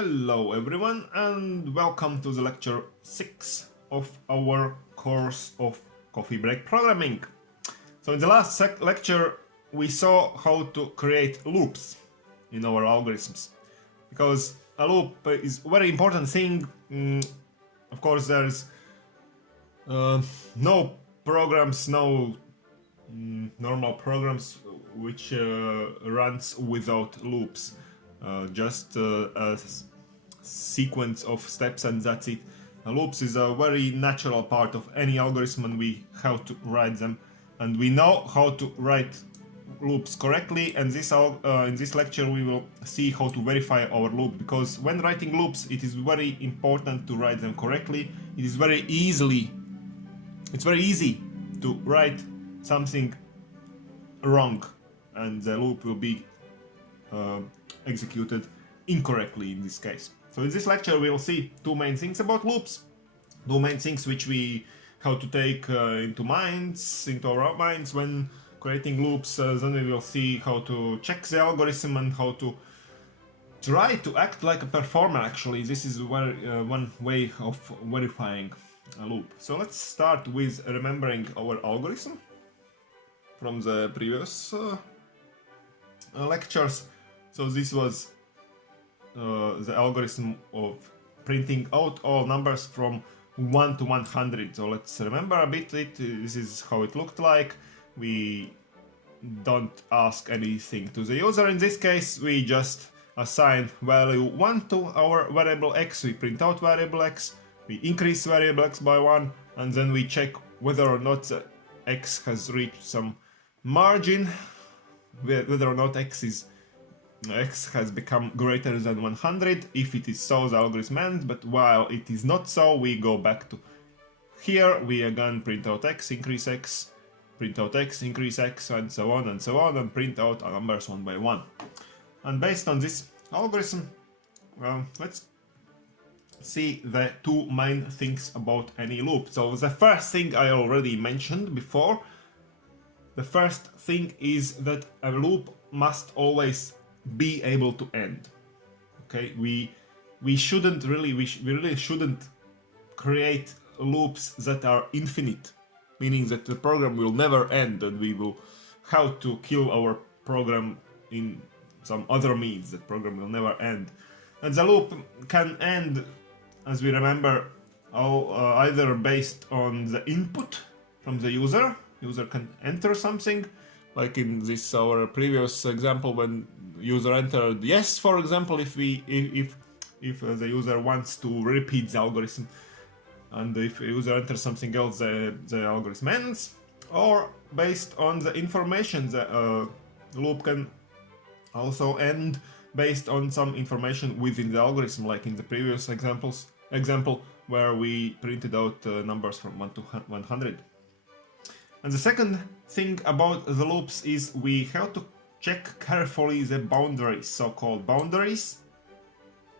Hello everyone and welcome to the lecture 6 of our course of coffee break programming. So in the last lecture we saw how to create loops in our algorithms, because a loop is a very important thing. Of course there's no programs, no normal programs which runs without loops. Just a sequence of steps and that's it. Loops is a very natural part of any algorithm and we have to write them, and we know how to write loops correctly, and in this lecture we will see how to verify our loop, because when writing loops it is very important to write them correctly. It's very easy to write something wrong and the loop will be executed incorrectly in this case. So in this lecture we will see two main things about loops, two main things which we have to take into our minds when creating loops. Then we will see how to check the algorithm and how to try to act like a performer. Actually, this is one way of verifying a loop. So let's start with remembering our algorithm from the previous lectures. So this was the algorithm of printing out all numbers from 1 to 100. So let's remember a bit this is how it looked like. We don't ask anything to the user. In this case we just assign value 1 to our variable x, we print out variable x, we increase variable x by 1, and then we check whether or not the x has reached some margin, whether or not x has become greater than 100. If it is so, the algorithm ends, but while it is not so, we go back to here. We again print out x, increase x, print out x, increase x, and so on, and print out our numbers one by one. And based on this algorithm, let's see the two main things about any loop. So the first thing I already mentioned before. The first thing is that a loop must always be able to end. Okay, we really shouldn't create loops that are infinite, meaning that the program will never end and we will have to kill our program in some other means. That program will never end, and the loop can end, as we remember, either based on the input from the user. User can enter something, like in this our previous example when user entered yes, for example. If the user wants to repeat the algorithm, and if a user enters something else, the algorithm ends. Or based on the information, the loop can also end based on some information within the algorithm, like in the previous example where we printed out numbers from 1 to 100. And the second thing about the loops is we have to check carefully the boundaries, so-called boundaries,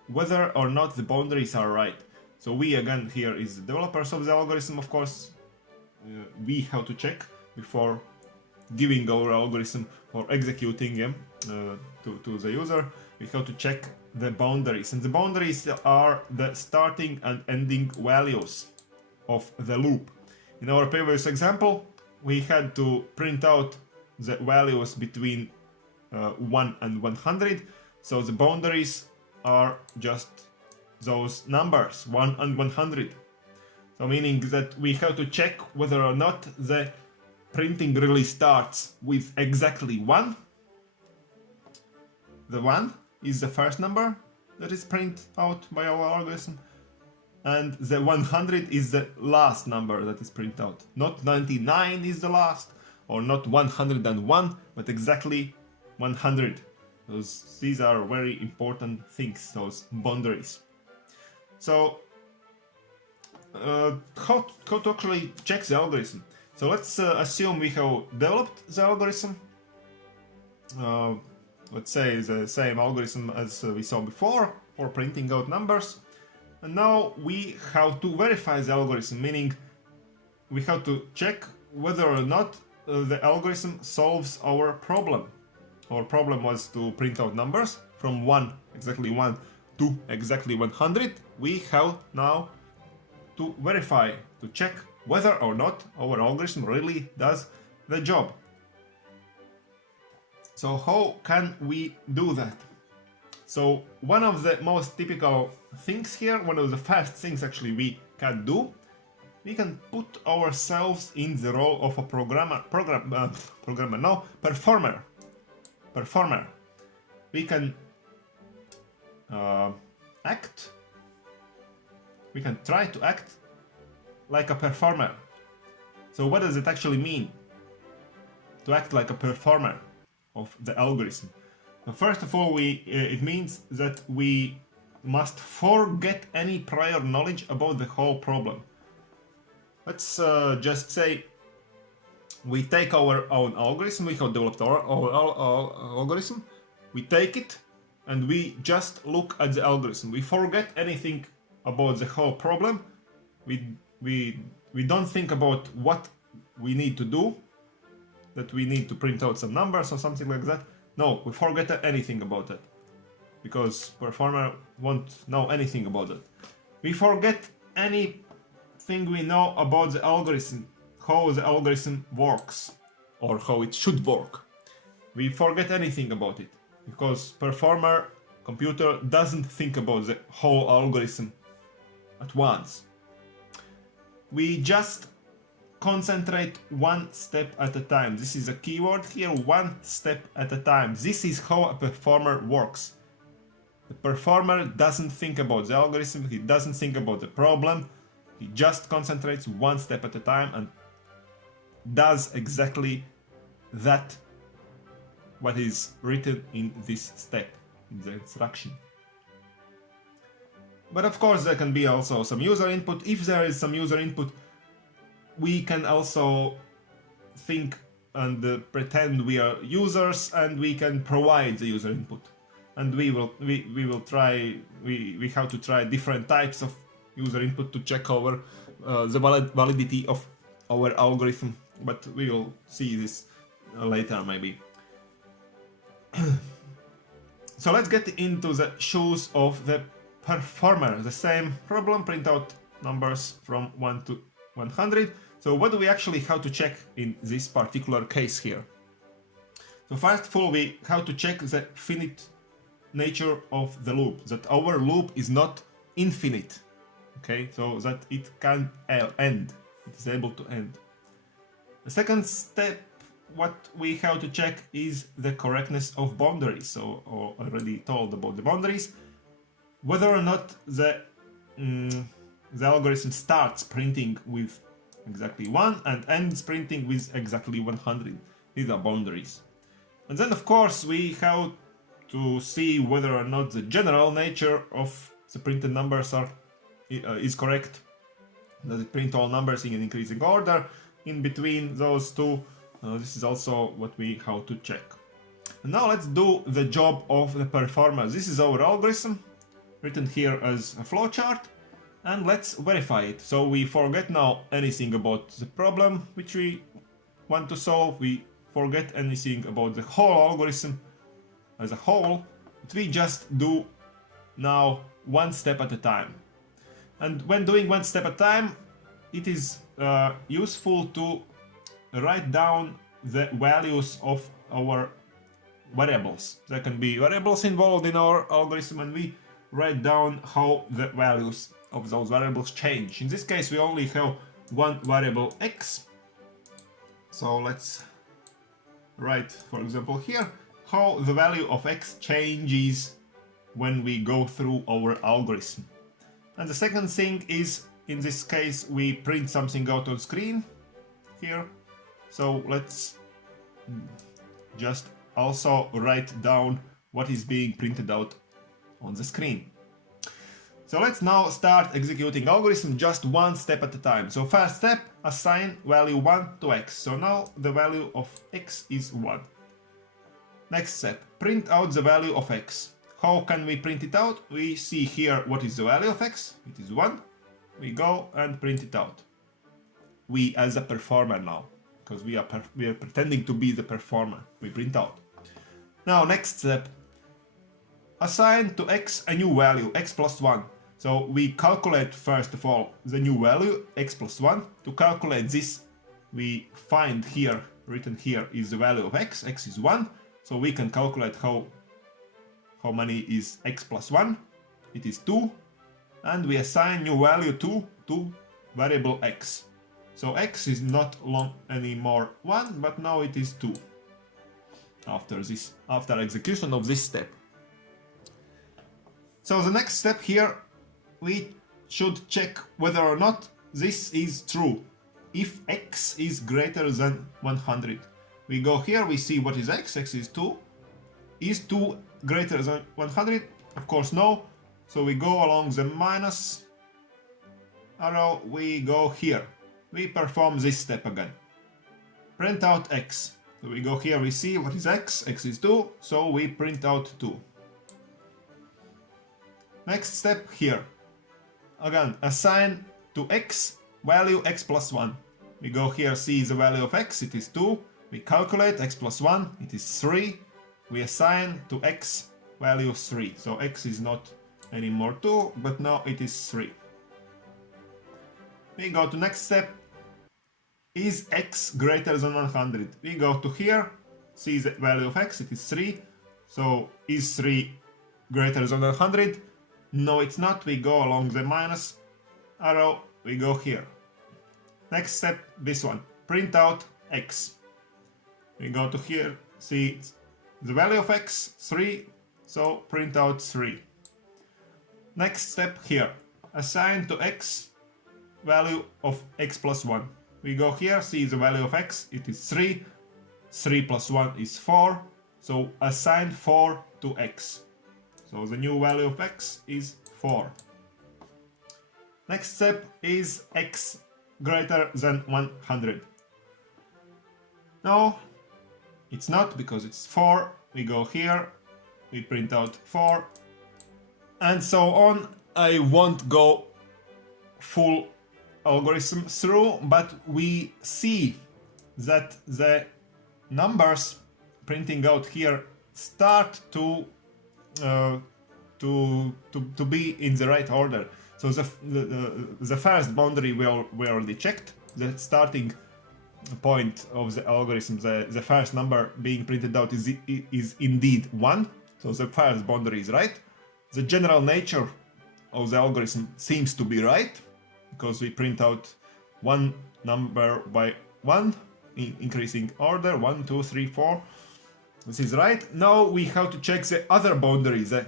whether or not the boundaries are right. So we again here is the developers of the algorithm, of course. We have to check before giving our algorithm or executing them to the user. We have to check the boundaries, and the boundaries are the starting and ending values of the loop. In our previous example, we had to print out the values between 1 and 100, so the boundaries are just those numbers, 1 and 100. So meaning that we have to check whether or not the printing really starts with exactly 1. The 1 is the first number that is printed out by our algorithm, and the 100 is the last number that is printed out. Not 99 is the last, or not 101, but exactly 100. These are very important things, those boundaries. So how to actually check the algorithm? So let's assume we have developed the algorithm. Let's say the same algorithm as we saw before for printing out numbers. And now we have to verify the algorithm, meaning we have to check whether or not the algorithm solves our problem. Our problem was to print out numbers from exactly 1 to exactly 100, we have now to verify, to check whether or not our algorithm really does the job. So how can we do that? So one of the most typical things here, one of the first things actually we can do, we can put ourselves in the role of a performer. We can act, we can try to act like a performer. So what does it actually mean to act like a performer of the algorithm? First of all, it means that we must forget any prior knowledge about the whole problem. Let's just say we take our own algorithm, we have developed our algorithm, we take it and we just look at the algorithm. We forget anything about the whole problem. We don't think about what we need to do, that we need to print out some numbers or something like that. No, we forget anything about that, because performer won't know anything about that. We forget anything we know about the algorithm, how the algorithm works, or how it should work. We forget anything about it, because performer computer doesn't think about the whole algorithm at once. We just concentrate one step at a time. This is a keyword here, one step at a time. This is how a performer works. The performer doesn't think about the algorithm, he doesn't think about the problem, he just concentrates one step at a time and does exactly that what is written in this step, in the instruction. But of course there can be also some user input. If there is some user input, we can also think and pretend we are users, and we can provide the user input. And we have to try different types of user input to check the validity of our algorithm. But we will see this later maybe. So let's get into the shoes of the performer. The same problem, print out numbers from 1 to 100. So what do we actually have to check in this particular case here? So first of all, we have to check the finite nature of the loop, that our loop is not infinite, okay, so that it can end, it is able to end. The second step, what we have to check is the correctness of boundaries. So already told about the boundaries, whether or not the algorithm starts printing with exactly 1 and ends printing with exactly 100. These are boundaries. And then of course we have to see whether or not the general nature of the printed numbers is correct. Does it print all numbers in an increasing order in between those two? This is also what we have to check. And now let's do the job of the performer. This is our algorithm, written here as a flowchart, and let's verify it. So we forget now anything about the problem which we want to solve. We forget anything about the whole algorithm as a whole, but we just do now one step at a time. And when doing one step at a time, it is useful to write down the values of our variables. There can be variables involved in our algorithm, and we write down how the values of those variables change. In this case, we only have one variable x. So let's write, for example, here how the value of x changes when we go through our algorithm. And the second thing is, in this case, we print something out on screen here. So let's just also write down what is being printed out on the screen. So let's now start executing algorithm just one step at a time. So first step, assign value 1 to x. So now the value of x is 1. Next step, print out the value of x. How can we print it out? We see here what is the value of x. It is 1. We go and print it out. We as a performer now, because we are pretending to be the performer. We print out. Now next step, assign to x a new value, x plus 1. So we calculate first of all the new value, x plus 1. To calculate this, we find here, written here, is the value of x is 1. So we can calculate how many is x plus 1. It is 2. And we assign new value to variable x. So x is not long anymore 1, but now it is 2. After execution of this step. So the next step here, we should check whether or not this is true. If x is greater than 100. We go here, we see what is x is 2. Is 2 greater than 100? Of course no. So we go along the minus arrow, we go here. We perform this step again. Print out x. So we go here, we see what is x is 2, so we print out 2. Next step here. Again, assign to x value x plus 1. We go here, see the value of x, it is 2. We calculate x plus 1, it is 3. We assign to x value 3. So x is not anymore 2, but now it is 3. We go to next step. Is x greater than 100? We go to here, see the value of x, it is 3. So is 3 greater than 100? No, it's not. We go along the minus arrow, we go here. Next step, this one, print out x. We go to here, see the value of x, 3, so print out 3. Next step here, assign to x value of x plus 1. We go here, see the value of x, it is 3. 3 plus 1 is 4, so assign 4 to x. So the new value of x is 4. Next step is x greater than 100. No, it's not, because it's 4. We go here, we print out 4, and so on. I won't go full algorithm through, but we see that the numbers printing out here start to be in the right order. So the first boundary we already checked. The starting point of the algorithm, the first number being printed out is indeed 1. So the first boundary is right. The general nature of the algorithm seems to be right, because we print out one number by one in increasing order, 1, 2, 3, 4. This is right. Now we have to check the other boundary, the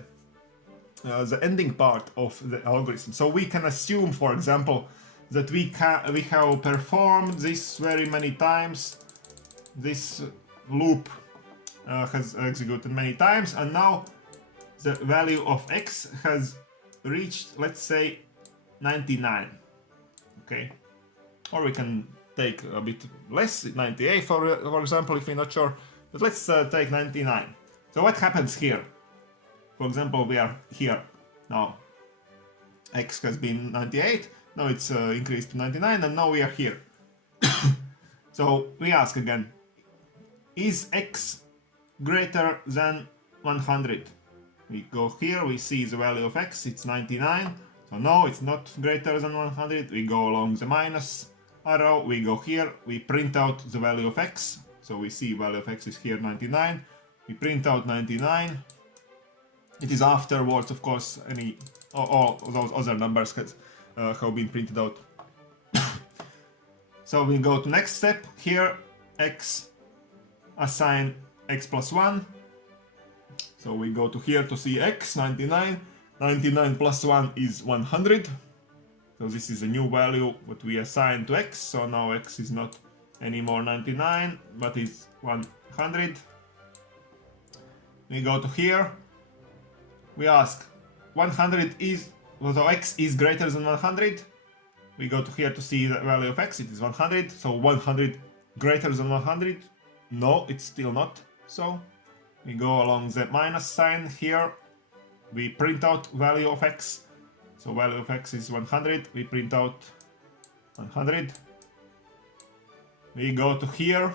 ending part of the algorithm. So we can assume, for example, that we have performed this very many times. This loop has executed many times, and now the value of x has reached, let's say, 99. Okay, or we can take a bit less, 98 for example, if we're not sure. But let's take 99. So what happens here? For example, we are here now. X has been 98. Now it's increased to 99, and now we are here. So we ask again: is x greater than 100? We go here. We see the value of x. It's 99. So no, it's not greater than 100. We go along the minus arrow. We go here. We print out the value of x. So we see value of x is here 99. We print out 99. It is afterwards, of course, all those other numbers have been printed out. So we go to next step here. X, assign x plus 1. So we go to here to see x, 99. 99 plus 1 is 100. So this is a new value what we assign to x. So now x is not anymore 99, but it's 100. We go to here. We ask 100 is, so x is greater than 100. We go to here to see the value of x. It is 100. So 100 greater than 100. No, it's still not. So we go along the minus sign here. We print out value of x. So value of x is 100. We print out 100. We go to here.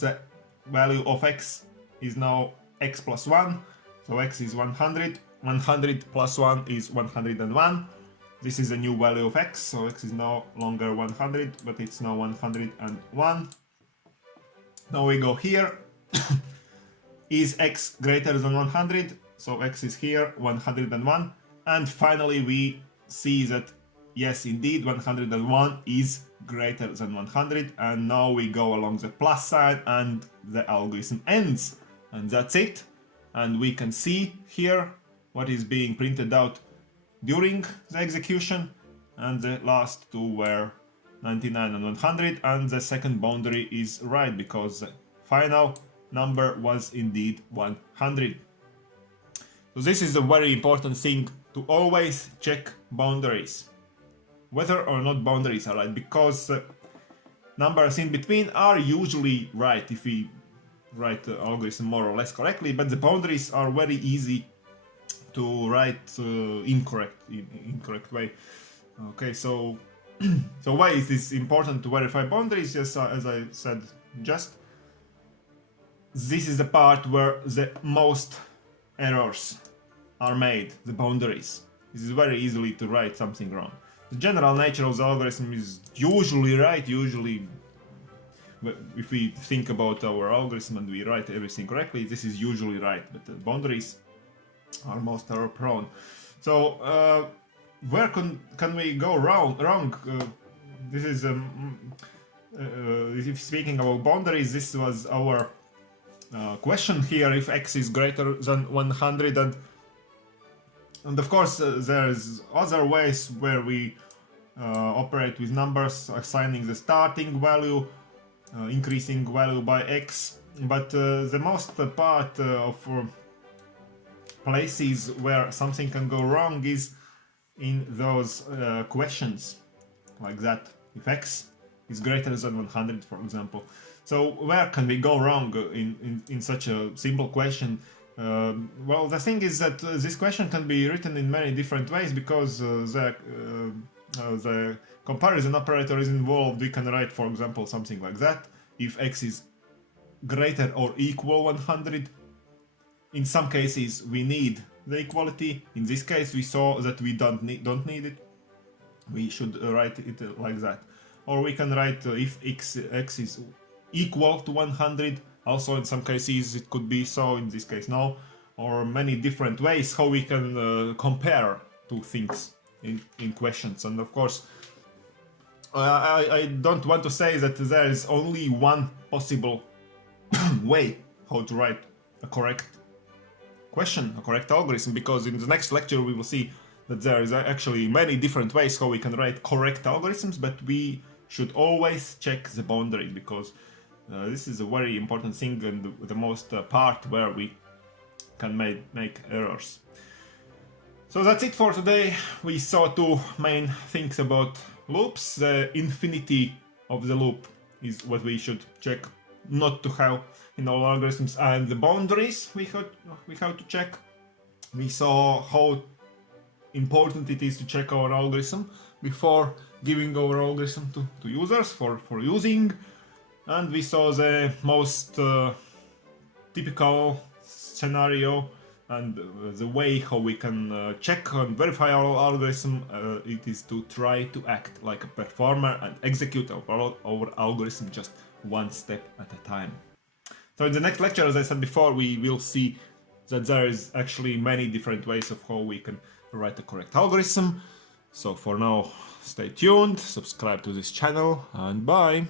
The value of x is now x plus 1. So x is 100, 100 plus 1 is 101. This is a new value of x, so x is no longer 100, but it's now 101. Now we go here. Is x greater than 100? So x is here, 101. And finally we see that yes, indeed, 101 is greater than 100. And now we go along the plus sign and the algorithm ends. And that's it. And we can see here what is being printed out during the execution. And the last two were 99 and 100. And the second boundary is right because the final number was indeed 100. So this is a very important thing, to always check boundaries, whether or not boundaries are right, because numbers in between are usually right if we write the algorithm more or less correctly, but the boundaries are very easy to write incorrect way. Okay, so so why is this important to verify boundaries? Yes, as I said, just this is the part where the most errors are made, the boundaries. This is very easily to write something wrong. The general nature of the algorithm is usually right, usually if we think about our algorithm and we write everything correctly, this is usually right, but the boundaries are most error prone. So where can we go wrong? This is if speaking about boundaries, this was our question here, if x is greater than 100, and of course there's other ways where we operate with numbers, assigning the starting value, increasing value by x, but the most part of places where something can go wrong is in those questions like that, if x is greater than 100, for example. So where can we go wrong in such a simple question? Well, the thing is that this question can be written in many different ways because the comparison operator is involved. We can write, for example, something like that. If x is greater or equal 100, in some cases we need the equality. In this case, we saw that we don't need it. We should write it like that. Or we can write if x is equal to 100. Also, in some cases it could be so, in this case no, or many different ways how we can compare two things in questions. And of course I don't want to say that there is only one possible way how to write a correct question, a correct algorithm, because in the next lecture we will see that there is actually many different ways how we can write correct algorithms, but we should always check the boundary, because this is a very important thing and the most part where we can make errors. So that's it for today. We saw two main things about loops. The infinity of the loop is what we should check not to have in all algorithms, and the boundaries we have to check. We saw how important it is to check our algorithm before giving our algorithm to users for using. And we saw the most typical scenario and the way how we can check and verify our algorithm. It is to try to act like a performer and execute our algorithm just one step at a time. So in the next lecture, as I said before, we will see that there is actually many different ways of how we can write a correct algorithm. So for now, stay tuned, subscribe to this channel, and bye!